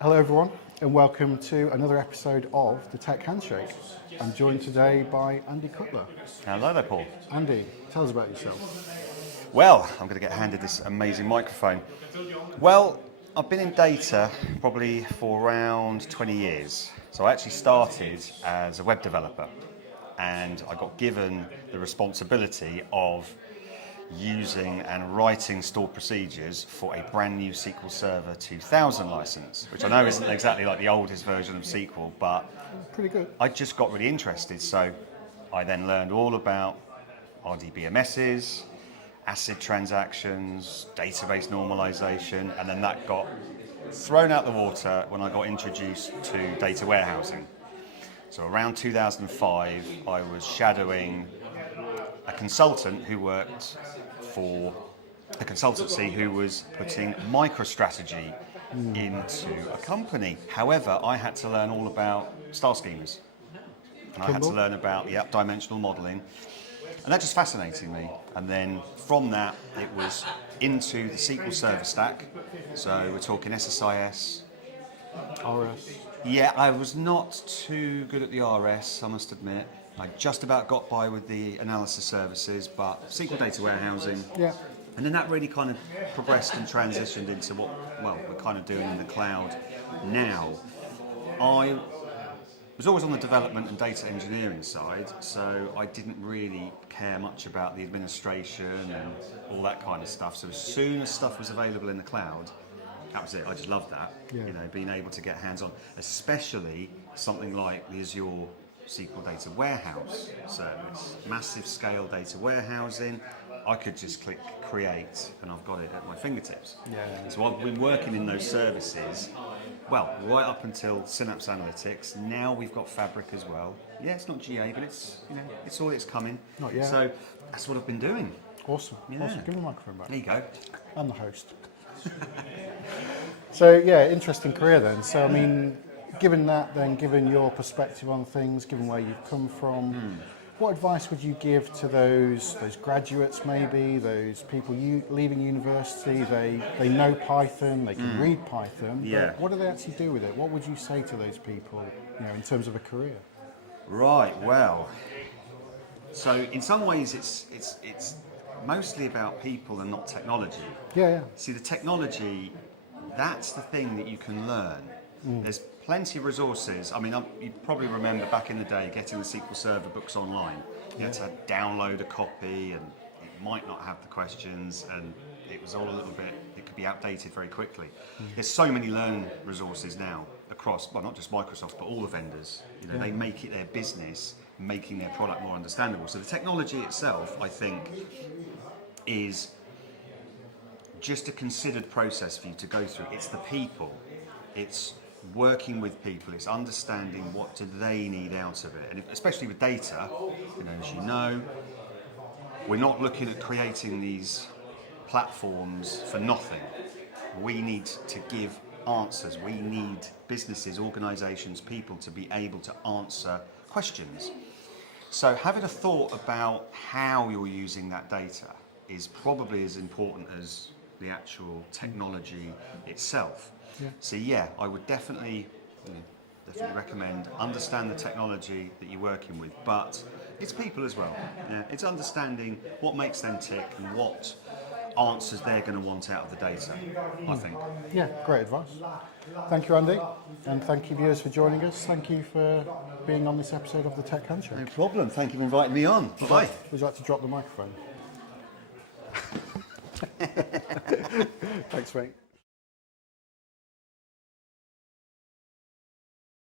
Hello everyone and welcome to another episode of the Tech Handshake. I'm joined today by Andy Cutler. Hello there, Paul. Andy, tell us about yourself. Well, I'm going to get handed this amazing microphone. Well, I've been in data probably for around 20 years. So I actually started as a web developer and I got given the responsibility of using and writing stored procedures for a brand new SQL Server 2000 license, which I know isn't exactly like the oldest version of SQL, but pretty good. I just got really interested. So I then learned all about RDBMSs, ACID transactions, database normalization, and then that got thrown out the water when I got introduced to data warehousing. So around 2005, I was shadowing a consultant who worked for a consultancy who was putting MicroStrategy into a company. However, I had to learn all about style schemas. And I had to learn about dimensional modeling. And that just fascinated me. And then from that, it was into the SQL Server stack. So we're talking SSIS. RS. Yeah, I was not too good at the RS, I must admit. I just about got by with the analysis services, but SQL data warehousing. Yeah. And then that really kind of progressed and transitioned into what, we're kind of doing in the cloud now. I was always on the development and data engineering side, so I didn't really care much about the administration and all that kind of stuff. So as soon as stuff was available in the cloud, that was it. I just loved that, being able to get hands-on, especially something like the Azure SQL Data Warehouse service, massive scale data warehousing. I could just click create and I've got it at my fingertips. Yeah. So I've been working in those services, right up until Synapse Analytics. Now we've got Fabric as well. Yeah, it's not GA, but it's it's coming. Not yet. So that's what I've been doing. Awesome. Yeah. Awesome. Give me the microphone back. There you go. I'm the host. So yeah, interesting career then. So I mean, given your perspective on things, given where you've come from, what advice would you give to those graduates, maybe those people leaving university? They know Python, they can read Python. Yeah. But what do they actually do with it? What would you say to those people, in terms of a career? Right. Well, so in some ways it's mostly about people and not technology. Yeah. See, the technology, that's the thing that you can learn. There's plenty of resources. I mean, you probably remember back in the day getting the SQL Server books online. You had to download a copy and it might not have the questions and it was all a little bit, it could be outdated very quickly. There's so many learning resources now across, well, not just Microsoft, but all the vendors. They make it their business, making their product more understandable. So the technology itself, I think, is just a considered process for you to go through. It's the people. It's working with people. It's understanding what do they need out of it. And especially with data, as you know, we're not looking at creating these platforms for nothing. We need to give answers. We need businesses, organizations, people to be able to answer questions. So having a thought about how you're using that data is probably as important as the actual technology itself. Yeah. So I would definitely recommend understand the technology that you're working with, but it's people as well. Yeah, it's understanding what makes them tick and what answers they're going to want out of the data, I think. Yeah, great advice. Thank you, Andy, and thank you, viewers, for joining us. Thank you for being on this episode of the Tech Handshake. No problem. Thank you for inviting me on. Bye. Would you like to drop the microphone? Thanks, mate.